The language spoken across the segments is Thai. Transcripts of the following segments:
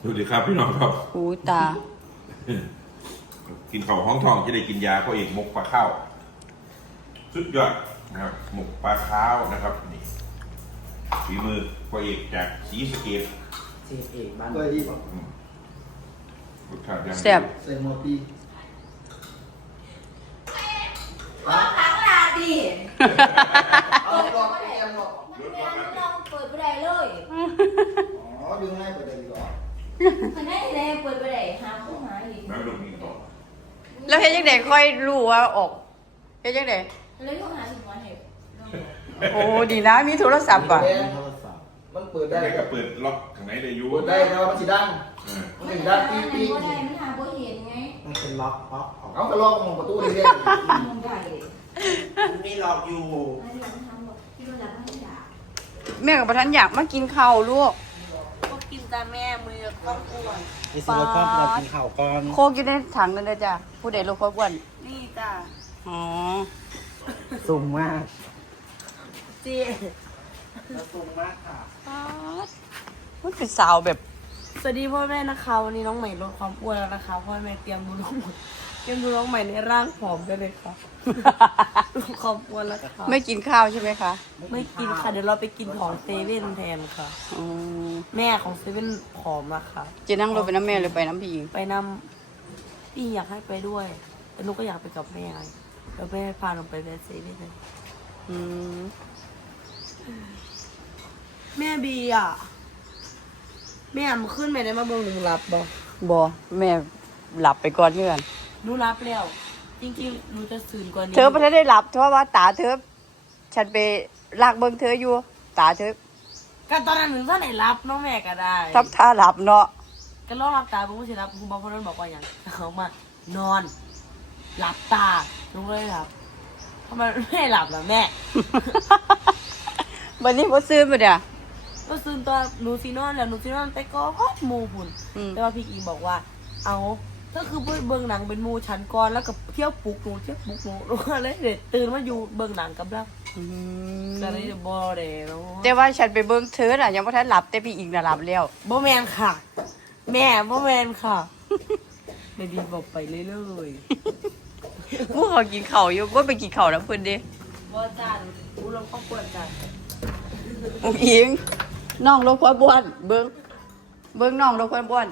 สวัสดีครับพี่น้องครับ หูตา กินข้าวห้องทองจะได้กินยาก็เอกหมกปลาข้าวสุดยอดนะครับหมกปลาข้าวนะครับนี่ฝีมือพ่อเอกจากศรีสะเกษเอกเอกบ้านเคยดีป่ะอืมรสชาติยังดีแซ่บ ใส่หมดปีก็พักลาดิเอาลองเตรียมหรอกมันงานมันลองเปิดไปได้เลย อ๋อดึงให้ไปเลยดีกว่า มันได้เลยเปิดไปได้หาผู้หาอีกน้ำลงนี่ต่อแล้วเฮ็ดยังไงค่อยรู้ว่าออกเฮ็ดยังไงเลยผู้หาถึงวันเหตุโอ้ดีนะมีโทรศัพท์อะแดงมันเปิดได้ได้ก็เปิดล็อกข้างในได้อยูเปิดได้แต่ว่ามันสีดังเออมันมันสีหาดังอัปีนปีนั้นก็ได้มันหาบ่เห็นไงมันเป็นล็อกล็อกออกเอากระลอกมองประตูนี่เด้มันได้เลยมันมีล็อกอยู่อันนี้มันทำแบบที่เราอยากให้อยากแม่กับประทันอยากมากินข้าวลูก ก็กินแต่แม่มือครอบครัวไอ้สิรถความเรากินข้าวก่อนโคกอยู่ในถังนั่นเลยจ้ะผู้ใดลดความอ้วนนี่จ้ะอ๋อสูงมากเจีสูงมากค่ะมันเป็นสาวแบบ สวัสดีพ่อแม่นะคะ วันนี้น้องใหม่ลดความอ้วนแล้วนะคะ พ่อแม่เตรียมดูน้องใหม่เตรี ยมดูน้องใหม่ในร่างผอมได้เลยค่ะลดความอ้วนแล้วค่ะไม่กินข้าวใช่ไหมคะไม่กินค่ะเดี๋ยวเราไปกินของเซเว่นแทนค่ะ อืมแม่ของเซเว่นผอมอะค่ะ จะนั่งรถไปน้ำแม่หรือไปน้ำพี่หญิง ไปนำพี่อยากให้ไปด้วยแต่หนูก็อยากไปกับแม่ไงแล้วแม่พาหนูไปเซเว่นเลยอืมแม่บีอะ แม่มาขึ้นไปได้มาเบิ่งหนูรับบ่บอแม่หลับไปก่อนเพื่อน หนูรับแล้ว จริงๆหนูจะสื่นกว่านี้เธอไม่ได้หลับเพราะว่าตาเธอ ฉันไปลากเบิ้งเธออยู่ ตาเธอก็ตอนนั้นหนูท่านไหนรับน้องแม่ก็ได้ทำท่าหลับเนาะก็ลองรับตาผมก็สิรับคุณบางคนนั้นบอกว่าอย่างเขามานอน หลับตาหนูก็เลยหลับทำไมไม่หลับล่ะแม่ วันนี้พอซื้อมาเดี๋ยวก็ซึนตัวหนูซีนอนแล้วหนูซีนอนไปก็ฮอดหมูหุ่นอืมแต่ว่าพี่อิงบอกว่า เอา ก็คือเบิ่งหนังเป็นหมูชั้นก่อนแล้วก็เที่ยวปลุกหนูเที่ยวปลุกหนูหนูก็เลยเด็ดตื่นมาอยู่เบิ่งหนังกับเราอืมก็เลยเดี๋ยวบอเดเนาะแต่ว่าฉันไปเบิ้งเธอน่ะ ยังไม่ทันหลับแต่พี่อิงน่ะหลับแล้วบ่แมนค่ะ แม่บ่แมนค่ะไม่ดีบอกไปเรื่อยกูเขากินข้าวอยู่ก็ไปกินข้าวน้ำเพิ่นเดิๆบ่จ้าหนูกูลงครอบครัวจ้าอุ้งอิงน้องโลกความบ้วนเบิ้งเบิ้งน้องโลกความบ้วน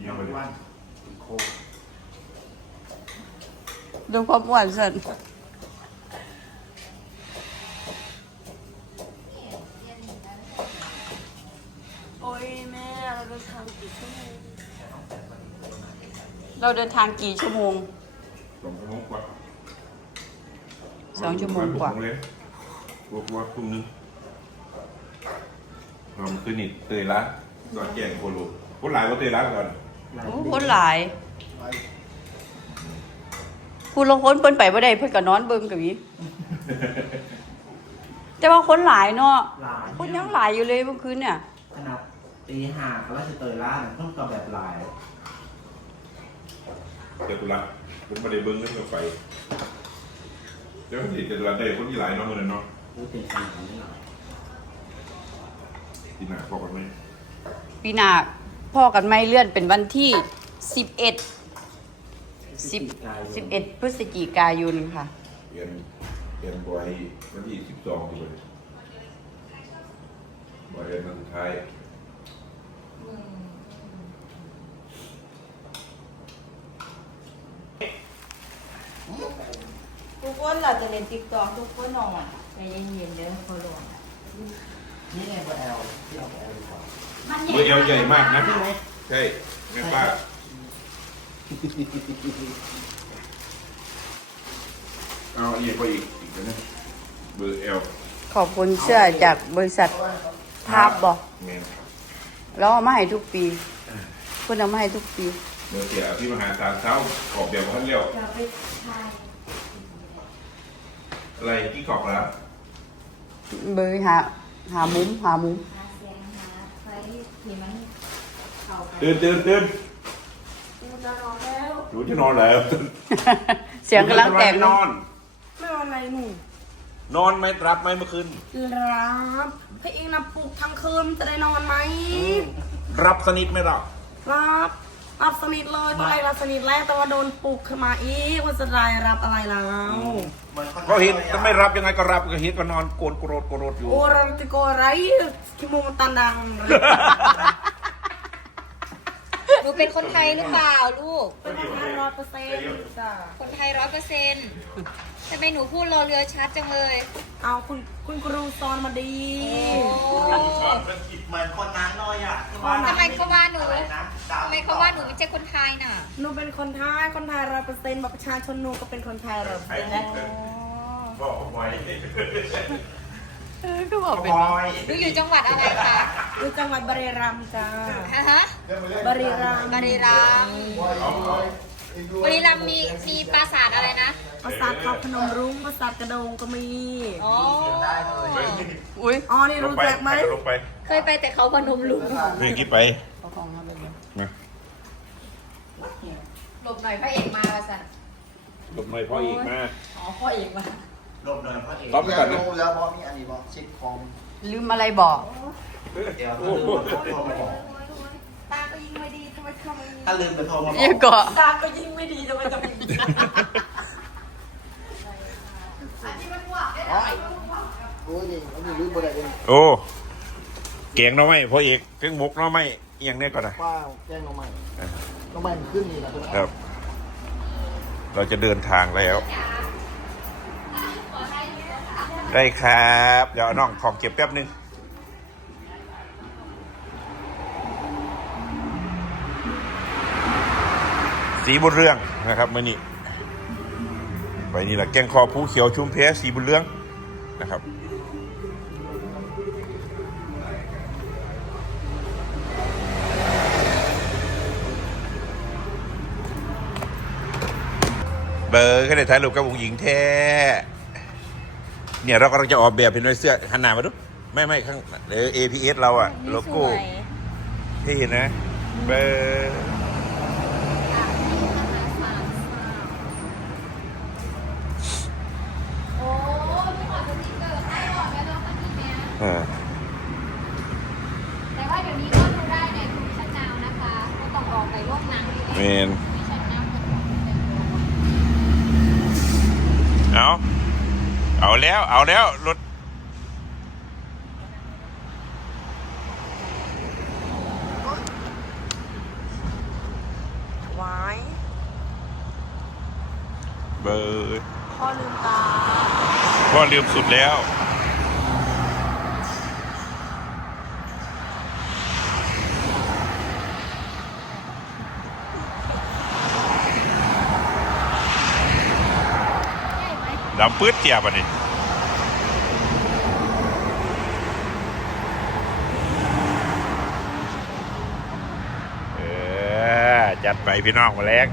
กินยังไงวันโคกโลกความบ้วนสันโอ้ยแม่เราเดินทางกี่ชั่วโมงเราเดินทางกี่ชั่วโมงสองชั่วโมงกว่าสองชั่วโมงกว่าชั่โมเลยบวกว่าทุ่มนึงเราคืนนี่เตยร้านก่อนแจ้งคนรู้คนหลายว่าเตยร้านก่อน โอ้คนหลายคุณลงคนเพิ่นไปบ่ได้เพิ่นก็นอนเบิ่งกับอีแต่ว่าคนหลายเนาะหลายคนยังหลายอยู่เลยเมื่อคืนเนี่ยขนาดตีห่าก็ราชเตยล่าเนี่ยเพิ่มกับแบบหลายเตยตุลาผมไม่ได้เบิ้งเรื่องไฟเดี๋ยวสิเตยตุลาได้คนที่หลายเนาะมือนั้นเนาะพูดเป็นขนาดนี้หน่อยที่หน้าพอกันไหมปีหน้า พ่อกันไม่เลื่อนเป็นวันที่สิบเอ็ดสิบสิบเอ็ดพฤศจิกายนค่ะเรียนเรียนบอยวันที่สิบสองที่เลยบอยเรียนวันสุดท้ายทุกคนเราจะเล่นติ๊กต็อกทุกคนนอนใจเย็นๆเด้อเขาลงนี่ไงแอลที่เอาแอลดีกว่ามัน เบอร์เอลใหญ่มากนะใช่ไหมใช่แม่ป้าเอาอีกไปอีกอีกนะเบอร์เอลขอบคุณเสื้อจากบริษัทภาพบอกแมนแล้วเอามาให้ทุกปีคุณเอามาให้ทุกปี เบอร์เสียที่มหาศาลเช้าขอบเดียวพันเลี้ยวจะไปทายอะไรกี่กรอบแล้วเบอร์หาหามุมหามุมหาเสียงหาไฟ ที่มันเข้าไปตื่นตื่นตื่นกูจะนอนแล้วหนูจะนอนแล้วเสียงกำลังแตกนเนาะอน ไม่เอาอะไรหนูนอนไหมรับไหมเมื่อคืนรับพี่อิงนะปลุกทั้งคืนจะได้นอนไหมรับสนิทไหมเรารับ รับสนิทเลยตอนแรกรับสนิทแรกแต่ว่าโดนปลุกขึ้นมาอีกว่าจะได้รับอะไรแล้วก็เห็นจะไม่รับยังไงก็รับก็เห็นก็นอนโกนโกรธโกรธอยู่ โอ้รัติโกไรคิโมมันตันดังห นูเป็นคนไทยหรือเปล่าลูก เป็นพันร้อยเปอร์เซ็นต์จ้ะคนไทยร้อยเปอร์เซ็นต์ทำไมหนูพูดรอเรือชัดจังเลย เอาคุณคุณครูสอนมาดี เหมือนคนนั้นเลยอะที่ว่าทำไมเขาว่าหนูอะไรนะดวทำไมเขาว่าหนูไม่ใช่คนไทยน่ะ หนูเป็นคนไทย คนไทยร้อยเปอร์เซ็นต์แบบประชาชนหนูก็เป็นคนไทยร้อยเปอร์เซ็นต์บอกไว้เออก็บอกเป็นบว่าอยหนูอยู่จังหวัดอะไรคะ อยู่จังหวัดบริรัมย์จ้าฮะฮะบริรัมย์บริรัมย์บริรัมย์มีมีปราสาทอะไรนะปราสาทเขาพนมรุ้งปราสาทกระโดงก็มีอ๋ออุ้ยอ๋อ นี่ลงรู้ไปจักไหมลงไปเคยไปแต่เขาพนมลุงเรื่องกี้ไปเอาของมาเป็นมาหลบหน่อยพระเอกมาละสันหลบหน่อยพ่ออีกมาอ๋อพ่อเอกมาลมเลยพระเอกต๊อปอยาก่อกนนะ รู้แล้วบอมีอันนี้บอชิดคอมลืมอะไรบอก เดี๋ยวถ้าลืมก็โทรมาบอกตาก็ยิงไม่ดีทำไมทำอย่างนี้ถ้าลืมจะโทรมาบอเยี่ยกก็ตาก็ยิงไม่ดีทำไมทำอย่างนี้โอ้ยนี่อันนี้ลืมบ่ได้เองโอ้เก่งเนาะไหมพ่อเอกเครื่องมุกเนาะไหมเอียงเนี่ยก่อนนะป้าแกล้งน้องใหม่น้องใหม่มันขึ้นนี่แหละคุณครับ เราจะเดินทางแล้ว ได้ครับ เดี๋ยวเอาน้องของเก็บแป๊บนึง สีบุญเรื่องนะครับมื่อนี้ไปนี่แหละแกงคอผู้เขียวชุมเพสีบุญเรื่องนะครับเบอร์แค่ได้ถ่ายรูปกับวงหญิงแท้ เนี่ยเรากำลังจะออกแบบเป็นเสื้อหันหน้ามาดู ไม่ไม่ข้างเออ APS เราอะโลโก้ให้เห็นนะ เบอร์ โอ้พี่ขอสติ๊กเกอร์ให้ก่อนแล้วน้องคนนี้เนี่ย อ่า แต่ว่าเดี๋ยวนี้ก็ดูได้ในทูชั่นนาวนะคะก็ต้องออกไปร่วมหนัง เมนทูชั่นนาวเอาเอาแล้ว เอาแล้วรถไว้เบอร์พ่อลืมตาพ่อลืมสุดแล้ว ดำปื้ดเจียบอะนี่เออจัดไปพี่น้องมาแรง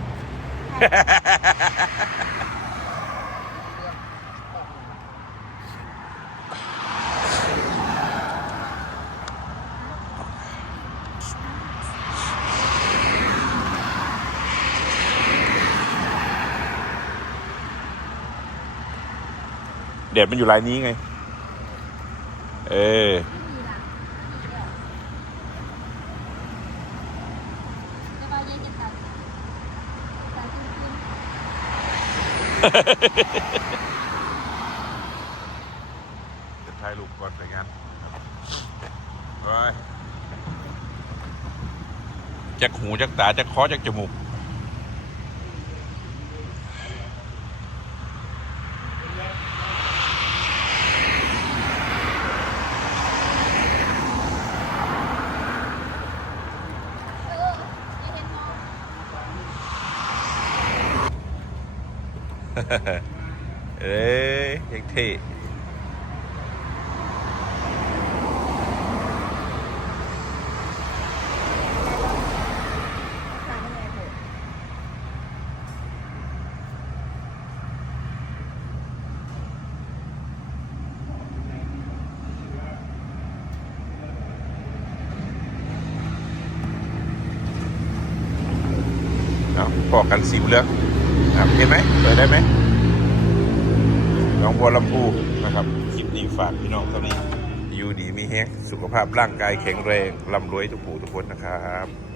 เด็ดมันอยู่ลายนี้ไง เออจะถ่ายรูปก่อนไปงานไปจักหูจักตาจักคอจักจมูก เออไม่เห็นมอง เอ้ยยังเท่เอาบอกกันสีเลืองครับเห็นไหมเปิดได้ไหม น้องบัวลำพูนะครับคลิปนี้ฝากพี่น้องเท่านี้อยู่ดีมีแฮงสุขภาพร่างกายแข็งแรงร่ำรวยทุกผู้ทุกคนนะครับ